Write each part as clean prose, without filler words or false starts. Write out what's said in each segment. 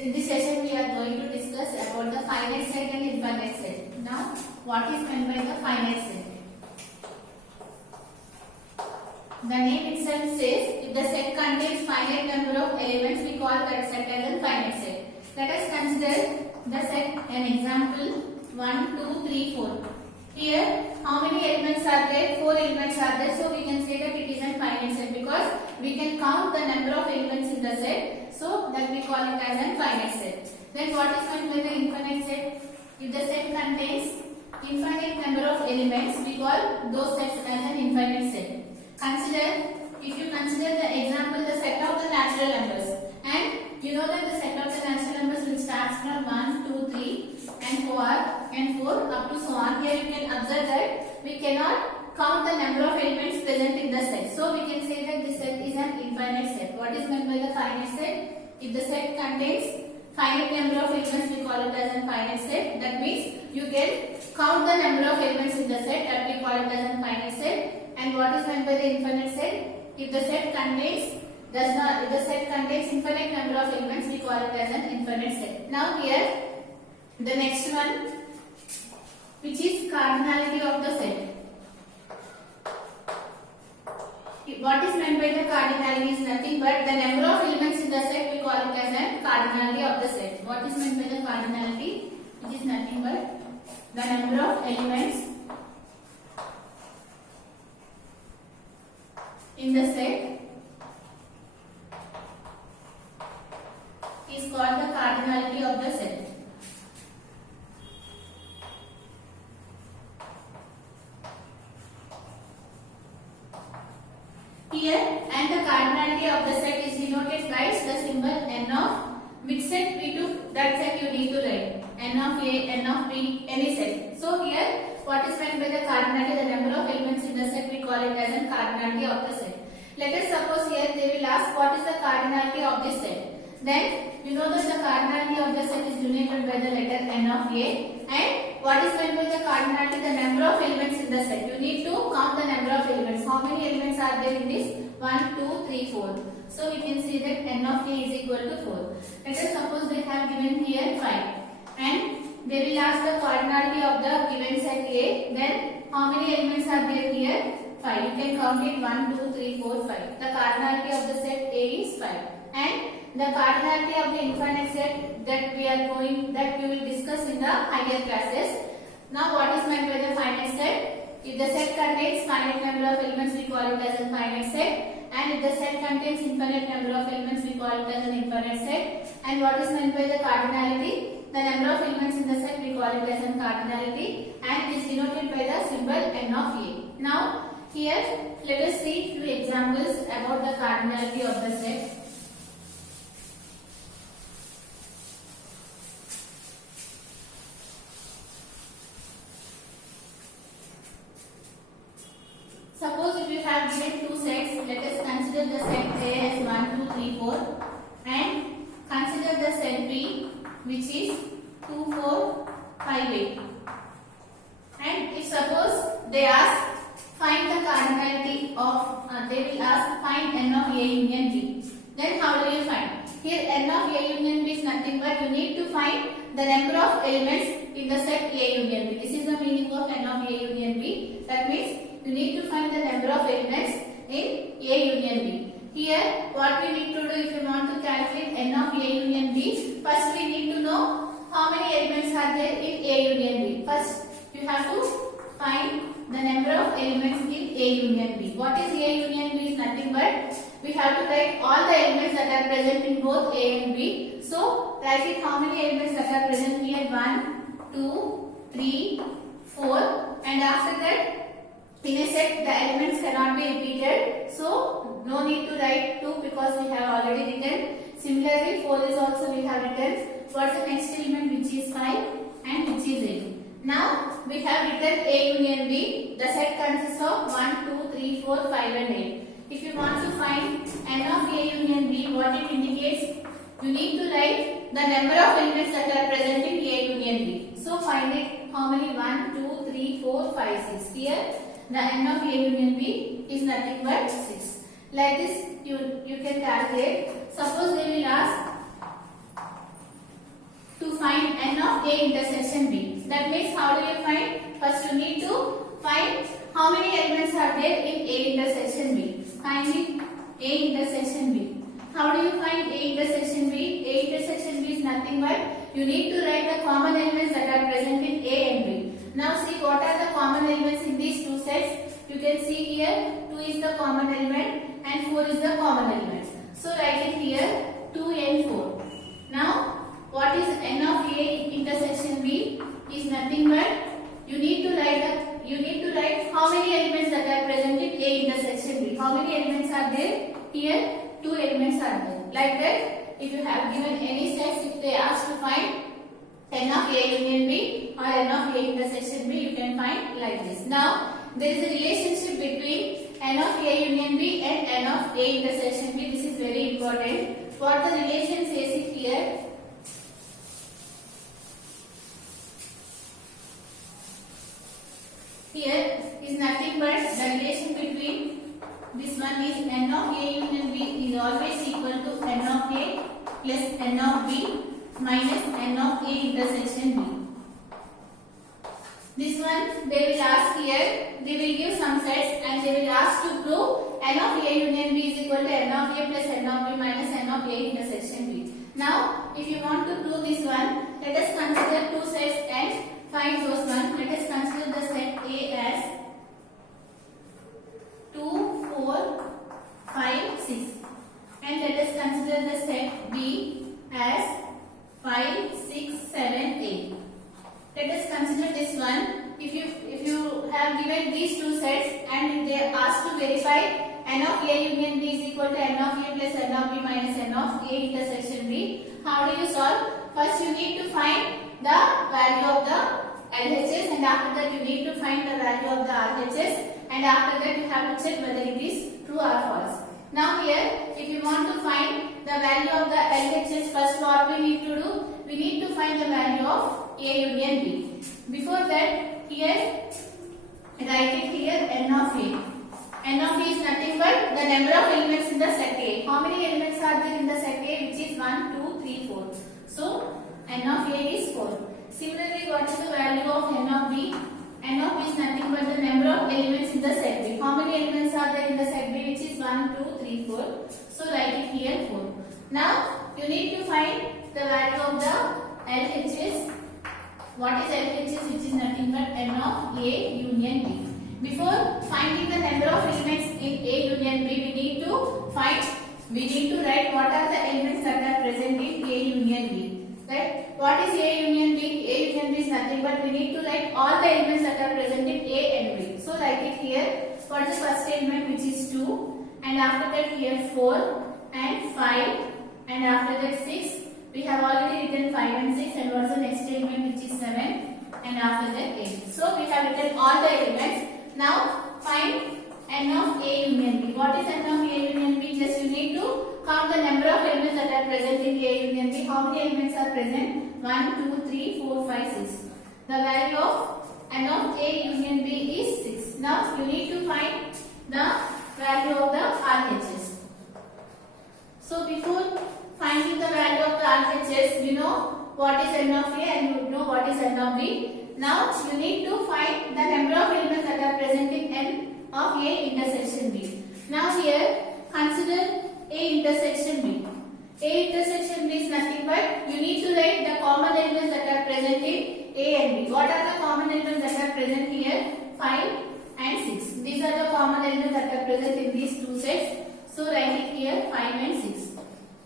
In this session, we are going to discuss about the finite set and infinite set. Now, what is meant by the finite set? The name itself says, if the set contains finite number of elements, we call that set as a finite set. Let us consider the set, an example 1, 2, 3, 4. Here, how many elements are there? 4 elements are there. So, we can say that it is a finite set because we can count the number of elements in the set. So, that we call it as a finite set. Then, what is meant by the infinite set? If the set contains infinite number of elements, we call those sets as an infinite set. If you consider the example, the set of the natural numbers, and you know that the set of the natural numbers will start from 1, 2, 3 and 4 up to so on. Here you can observe that we cannot count the number of elements present in the set. So we can say that this set is an infinite set. What is meant by the finite set? If the set contains finite number of elements, we call it as a finite set. That means you can count the number of elements in the set, that we call it as a finite set. And what is meant by the infinite set? If the set contains infinite number of elements, we call it as an infinite set. Now here, the next one, which is cardinality of the set. What is meant by the cardinality is nothing but the number of elements in the set, we call it as a cardinality of the set. What is meant by the cardinality? Which is nothing but the number of elements in the set is called the cardinality of the set. Here, and the cardinality of the set is denoted by the symbol n of which set we took, that set you need to write. N of A, n of B, any set. So here, what is meant by the cardinality? The number of elements in the set, we call it as a cardinality of the set. Let us suppose here they will ask what is the cardinality of this set. Then you know that the cardinality of the set is denoted by the letter n of A, and what is meant by the cardinality? The number of elements in the set. You need to count the number of elements. How many elements are there in this? 1, 2, 3, 4. So we can say that n of A is equal to 4. Let us suppose they have given here 5, and they will ask the cardinality of the given set A. Then how many elements are there here? 5. You can count it 1, 2, 3, 4, 5. The cardinality of the set A is 5. And the cardinality of the infinite set that we will discuss in the higher classes. Now what is meant by the finite set? If the set contains finite number of elements, we call it as a finite set. And if the set contains infinite number of elements, we call it as an infinite set. And what is meant by the cardinality? The number of elements in the set, we call it as a cardinality, and it is denoted by the symbol n of A. Now here, let us see few examples about the cardinality of the set. Suppose if you have given two sets, let us consider the set A as 1, 2, 3, 4, and consider the set B, which is 2, 4, 5, 8. And if suppose they ask find the cardinality of, they will ask find n of A union B. Then how do you find? Here n of A union B is nothing but you need to find the number of elements in the set A union B. This is the meaning of n of A union B. That means you need to find the number of elements in A union B. Here, what we need to do if you want to calculate n of A union B, first we need to know how many elements are there in A union B. First, you have to find the number of elements in A union B. What is A union B is nothing but we have to write all the elements that are present in both A and B. So, write it how many elements that are present here 1, 2, 3, 4, and after that in a set the elements cannot be repeated. So, no need to write 2 because we have already written. Similarly, 4 is also we have written. What's the next element, which is 5 and which is 8. Now, we have written A union B. The set consists of 1, 2, 3, 4, 5 and 8. If you want to find n of A union B, what it indicates? You need to write the number of elements that are present in A union B. So, find it how many? 1, 2, 3, 4, 5, 6. Here, the n of A union B is nothing but 6. Like this, you can calculate. Suppose they will ask n of A intersection B. That means how do you find? First you need to find how many elements are there in A intersection B. Finding A intersection B. How do you find A intersection B? A intersection B is nothing but you need to write the common elements that are present in A and B. Now see what are the common elements in these two sets. You can see here 2 is the common element and 4 is the common element. So write it here 2 and 4. Now what is n of A intersection B is nothing but you need to write how many elements that are present in A intersection B. How many elements are there? Here 2 elements are there. Like that, if you have given any sets, if they ask to find n of A union B or n of A intersection B, you can find like this. Now there is a relationship between n of A union B and n of A intersection B. This is very important. What the relation says it here. Here is nothing but the relation between this one is n of A union B is always equal to n of A plus n of B minus n of A intersection B. This one they will ask here, they will give some sets and they will ask to prove n of A union B is equal to n of A plus n of B minus n of A intersection B. Now if you want to prove this one, let us consider two sets and find those one. Let us consider the set A as 2, 4, 5, 6 and let us consider the set B as 5, 6, 7, 8. Let us consider this one. If you have given these two sets and they are asked to verify n of A union B is equal to n of A plus n of B minus n of A intersection B, how do you solve? First you need to find the value of the LHS and after that you need to find the value of the RHS and after that you have to check whether it is true or false. Now here if you want to find the value of the LHS, first what we need to do? We need to find the value of A union B. Before that here write it here n of A. N of A is nothing but the number of elements in the set A. How many elements are there in the set A? Which is 1, 2, 3, 4. So n of A is 4. Similarly, what is the value of n of B? N of B is nothing but the number of elements in the set B. How many elements are there in the set B? Which is 1, 2, 3, 4. So write it here 4. Now you need to find the value of the LHS. What is LHS? Which is nothing but n of A union B. Before finding the number of elements in A union B, we need to write what are the elements that are present in A union B. Right? What is A union B? A union B is nothing but we need to write all the elements that are present in A and B. So write it here. What is the first element, which is 2, and after that here 4 and 5 and after that 6. We have already written 5 and 6 and what is the next element, which is 7 and after that 8. So we have written all the elements. Now find n of A union B. What is n of A union B? Just you need to count the number of elements that are present in A union B. How many elements are present? 1, 2, 3, 4, 5, 6. The value of n of A union B is 6. Now you need to find the value of the RHS. So before finding the value of the RHS, you know what is n of A and you know what is n of B. Now you need to find the number of elements that are present in n of A intersection B. Now here consider A intersection B. A intersection B is nothing but you need to write the common elements that are present in A and B. What are the common elements that are present here? 5 and 6. These are the common elements that are present in these two sets. So write it here 5 and 6.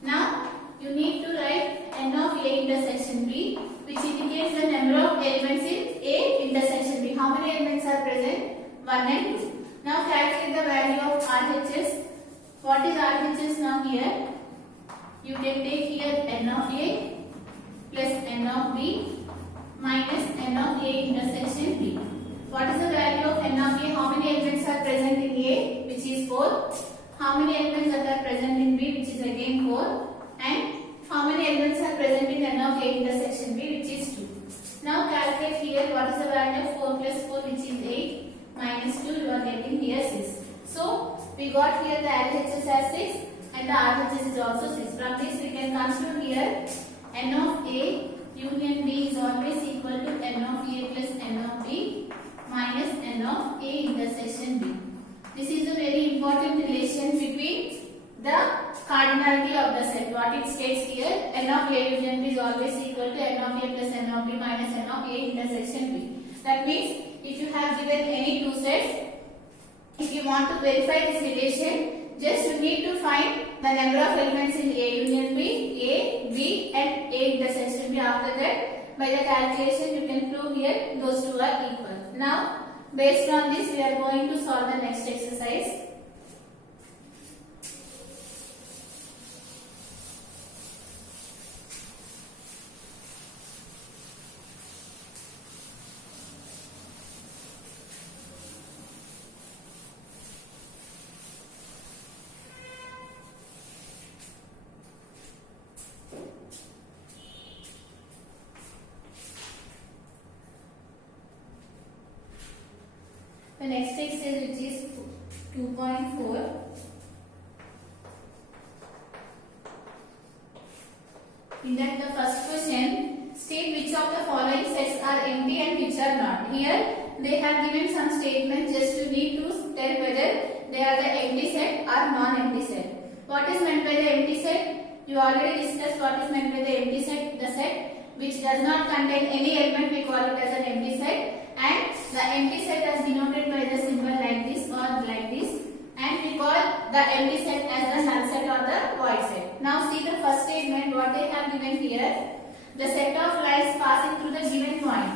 Now you need to write n of A intersection B, which indicates the number of elements in A intersection B. How many elements are present? 1 and 2. Now calculate the value of RHS. What is RHS now here? You can take here n of A plus n of B minus n of A intersection B. What is the value of n of A? How many elements are present in A, which is 4? How many elements that are present in B, which is again 4? And how many elements are present in n of A intersection B, which is 2? Now calculate here what is the value of 4 plus 4, which is 8 minus 2, you are getting here 6. So we got here the LHS as 6 and the RHS is also 6. From this we can conclude here n of A union B is always equal to n of A plus n of B minus n of A intersection B. This is a very important relation between the cardinality of the set. What it states here, n of A union B is always equal to n of A plus n of B minus n of A intersection B. That means if you have given any two sets, if you want to verify this relation, just you need to find the number of elements in A union B, A, B and A intersection B. After that, by the calculation you can prove here those two are equal. Now, based on this, we are going to solve the next exercise. The next exercise, which is 2.4. In that, the first question, state which of the following sets are empty and which are not. Here they have given some statements, just you need to tell whether they are the empty set or non-empty set. What is meant by the empty set? You already discussed what is meant by the empty set. The set which does not contain any element, we call it as an empty set. And the empty set is denoted by the symbol like this or like this, and we call the empty set as the null set or the void set. Now see the first statement, what they have given here, the set of lines passing through the given point.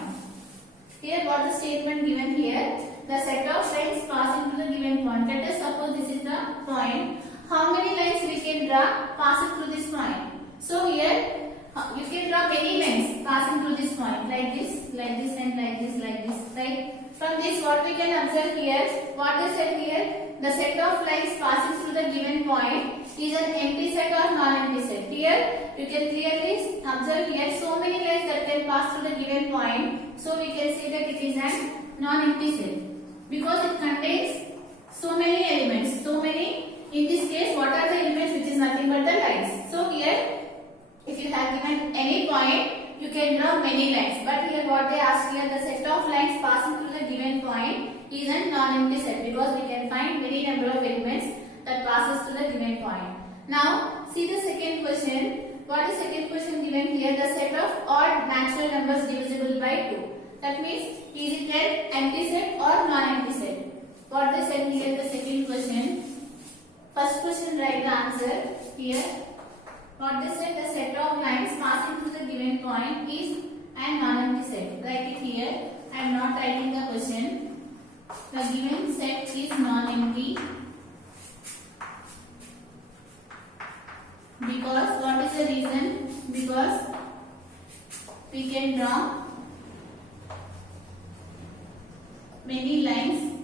Here what the statement given here, the set of lines passing through the given point. Let us suppose this is the point. How many lines we can draw passing through this point? So here you can draw many lines passing through this point, like this and like this, right? From this, what we can observe here, what is said here, the set of lines passing through the given point is an empty set or non-empty set. Here you can clearly observe here so many lines that can pass through the given point, so we can say that it is an non-empty set because it contains so many elements. In this case, what are the elements? Which is nothing but the lines. So here, if you have given any point, you can draw many lines. But here what they ask here, the set of lines passing through the given point is a non-empty set because we can find many number of elements that passes through the given point. Now, see the second question. What is second question given here? The set of odd natural numbers divisible by 2. That means, is it an empty set or non-empty set? What they said here, the second question. First question, write the answer here. What they said, the set of lines passing through the given point is a non-empty set. Write it here. I am not writing the question. The given set is non-empty because, what is the reason? Because we can draw many lines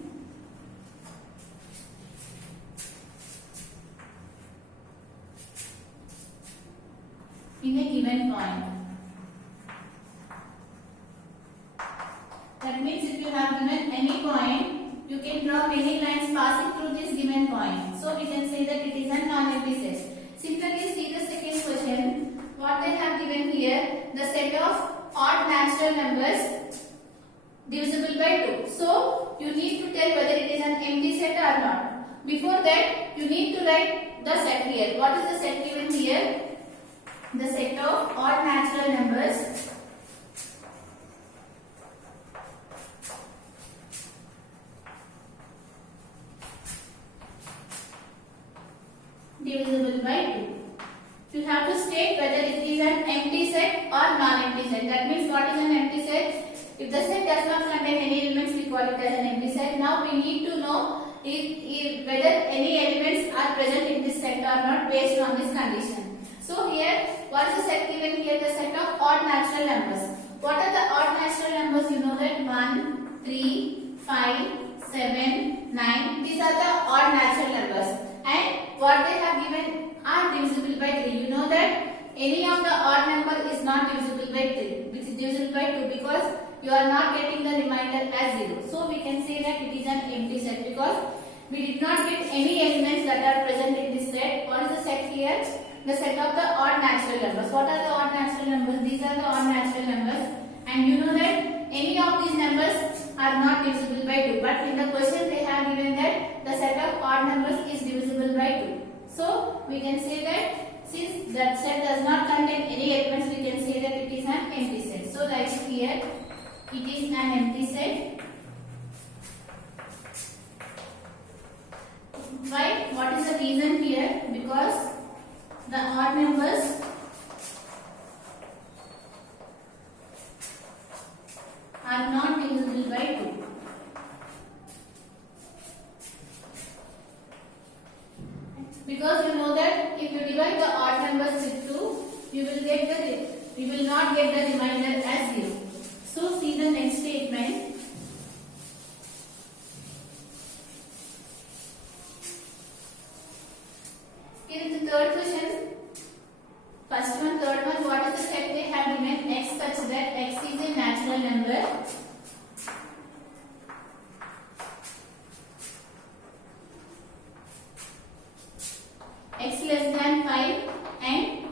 in a given point. That means if you have given any point, you can draw many lines passing through this given point. So we can say that it is a non-empty set. Similarly, see the second question. What they have given here, the set of odd natural numbers divisible by 2. So you need to tell whether it is an empty set or not. Before that, you need to write the set here. What is the set given here? The set of odd natural numbers divisible by 2. You have to state whether it is an empty set or non-empty set. That means, what is an empty set? If the set does not contain any elements, we call it as an empty set. Now we need to know whether any elements are present in this set or not based on this condition. So here, what is the set given here? The set of odd natural numbers. What are the odd natural numbers? You know that 1, 3, 5, 7, 9. These are the odd natural numbers. And what they have given are divisible by 3. You know that any of the odd number is not divisible by 3, which is divisible by 2 because you are not getting the remainder as 0. So we can say that it is an empty set because we did not get any elements that are present in this set. What is the set here? The set of the odd natural numbers. What are the odd natural numbers? These are the odd natural numbers. and you know that any of these numbers are not divisible by 2, but in the question they have given that the set of odd numbers is divisible by 2. So we can say that since that set does not contain any elements, we can say that it is an empty set. So write it here, it is an empty set. Why? What is the reason here? Because the odd numbers are not divisible by 2. Because you know that if you divide the odd numbers with 2, you will not get the remainder as 0. So see the next statement. Here is the third question. First one, third one. What is the set they have given? X such that x is a natural number. X less than 5 and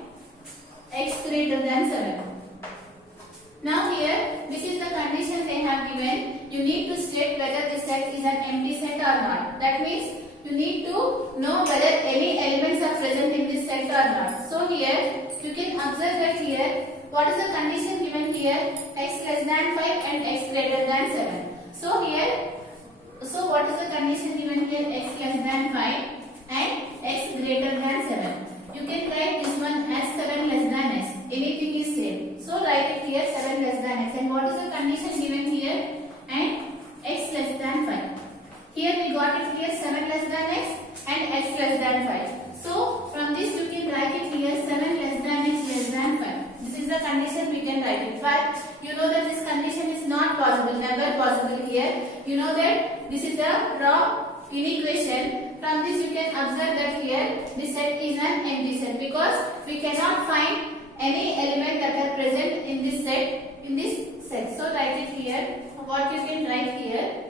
x greater than 7. Now here, this is the condition they have given. You need to state whether this set is an empty set or not. That means you need to know whether any elements are present in this set or not. So here, you can observe that here, what is the condition given here? X less than 5 and x greater than 7. So here, what is the condition given here? X less than 5 and x greater than 7. You can write this one as 7 less than x. Anything is same. So write it here 7 less than x. And what is the condition given here? And x less than 5. Here we got it here 7 less than x and x less than 5. So from this you can write it here 7 less than x less than 5. This is the condition we can write it. But you know that this condition is not possible, never possible here. You know that this is a raw inequation. From this you can observe that here this set is an empty set because we cannot find any element that are present in this set. So write it here. What you can write here?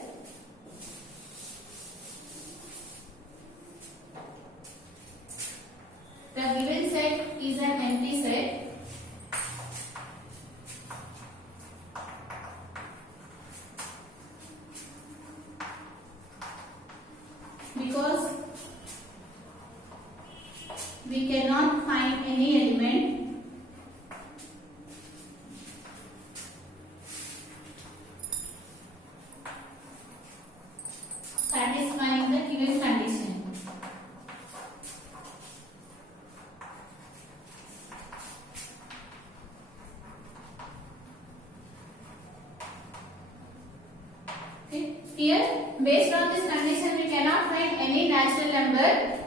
The given set is an empty set because we cannot find any element satisfying the given condition. Okay. Here, based on this condition, we cannot find any natural number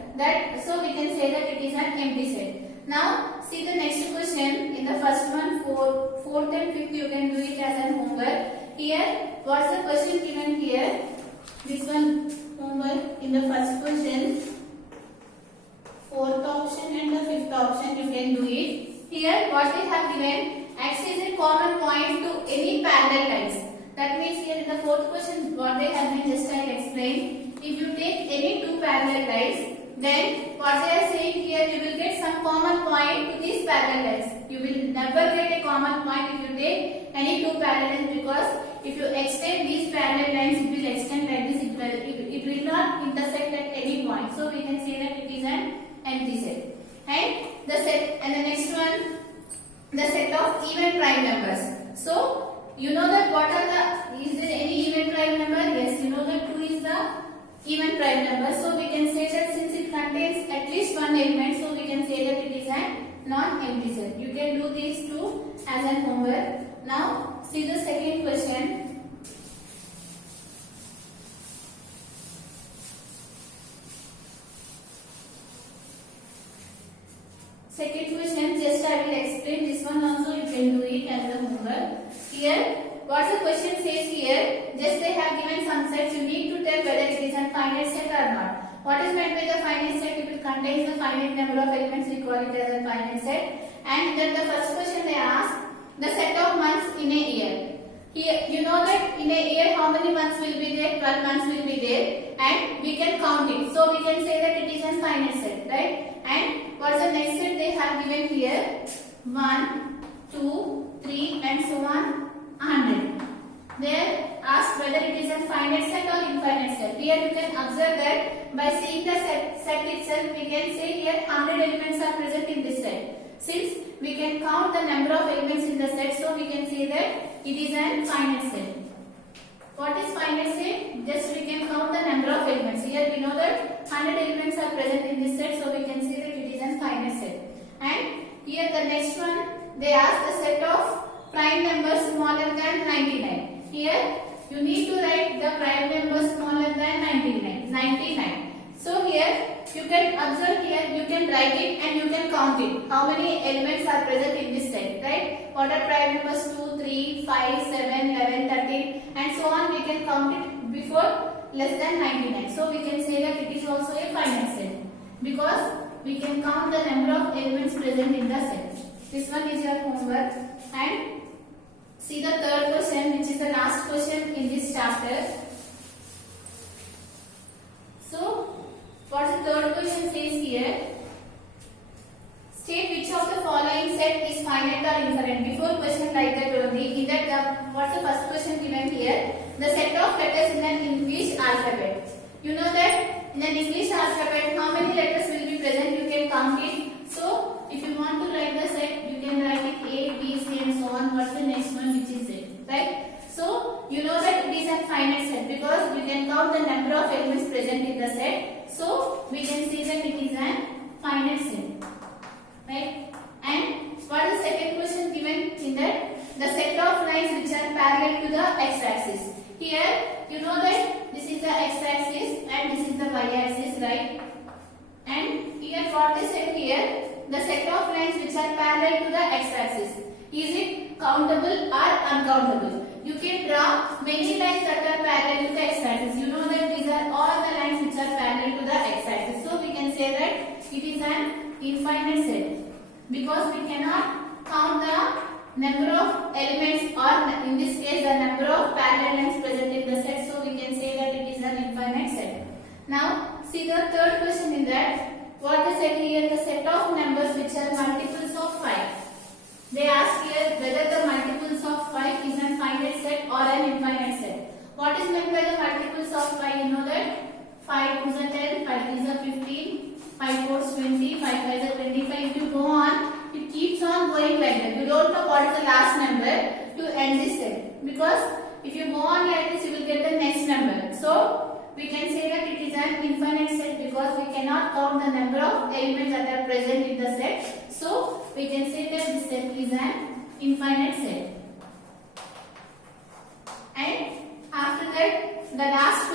so we can say that it is an empty set. Now, see the next question. In the first one, 4th and 5th, you can do it as an homework. Here, what's the question given here? This one homework. In the first question, 4th option and the 5th option, you can do it. Here, what they have given, x is a common point to any parallel lines. That means here in the 4th question, what they have been just I explained. If you take any two parallel lines, then what they are saying here, you will get some common point to these parallel lines. You will never get a common point if you take any two parallels, because if you extend these parallel lines, it will extend like this. It will not intersect at any point. So we can say that it is an empty set. And the next one, the set of even prime numbers. So you know that is there any even prime number? Yes, you know that 2 is the even prime number. So we can say that since it contains at least one element, so we can say that it is a non-empty set. You can do these two as an homework. Now see the second question. Second question, just I will explain this one also, you can do it as a homework. Here, what the question says here, just they have given some sets, you need to tell whether it is a finite set or not. What is meant by the finite set? If it contains the finite number of elements, we call it as a finite set. And then the first question they ask, the set of months in a year. Here, you know that in a year how many months will be there? 12 months will be there, and we can count it. So we can say that it is a finite set, right? And what's the next set they have given here? 1, 2, 3 and so on. 100. They are asked whether it is a finite set or infinite set. Here you can observe that by seeing the set itself, we can say here 100 elements are present in this set. Since we can count the number of elements in the set, so we can say that it is an finite set. What is finite set? Just we can count the number of elements. Here we know that 100 elements are present in this set, so we can say that it is an finite set. And here the next one, they ask the set of prime numbers smaller than 99. Here you need to write the prime numbers smaller than 99. So here you can observe, here you can write it and you can count it. How many elements are present in this set, right? What are prime numbers? 2, 3, 5, 7, 11, 13 and so on. We can count it before less than 99. So we can say that it is also a finite set because we can count the number of elements present in the set. This one is your homework. And see the third question, which is the last question in this chapter. So, what the third question says here, state which of the following set is finite or infinite. Before question like that only, in that what's the first question given here? The set of letters in an English alphabet. You know that in an English alphabet, how many letters will be present? You can count it. So, if you want to write the set, you can write it A, B, C and so on. What's the next one, which is Z, right? So, you know that it is a finite set because we can count the number of elements present in the set. So, we can say that it is a finite set, right? And what is the second question given in that? The set of lines which are parallel to the x-axis. Here, you know that this is the x-axis and this is the y-axis, right? And here what they said here, the set of lines which are parallel to the x-axis. Is it countable or uncountable? You can draw many lines that are parallel to the x-axis. You know that these are all the lines which are parallel to the x-axis. So we can say that it is an infinite set because we cannot count the number of elements or in this case the number of parallel lines present in the set. So we can say that it is an infinite set. Now see the third question in that. What they said here, the set of numbers which are multiples of 5. They ask here whether the multiples of 5 is an finite set or an infinite set. What is meant by the multiples of 5? You know that 5 2s are 10, 5 3s are 15, 5 4s 20, 5 5s are 25. If you go on, it keeps on going like that. You don't know what is the last number to end this set because if you go on like this, you will get the next number. So we can say that it is an infinite set because we cannot count the number of elements that are present in the set. So we can say that this set is an infinite set. And after that, the last question.